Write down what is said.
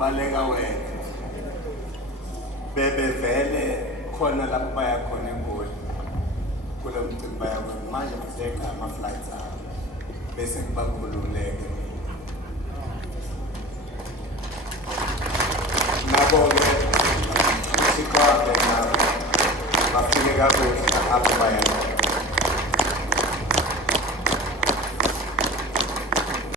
baleka wena bebevele khona lapho baya khona eGoli kulo mcimbi bayakwenza manje kuhleka ama-flights abo bese kubakhululeke nabo-ke uthixo wabe nabo bafike kakuhle apho baya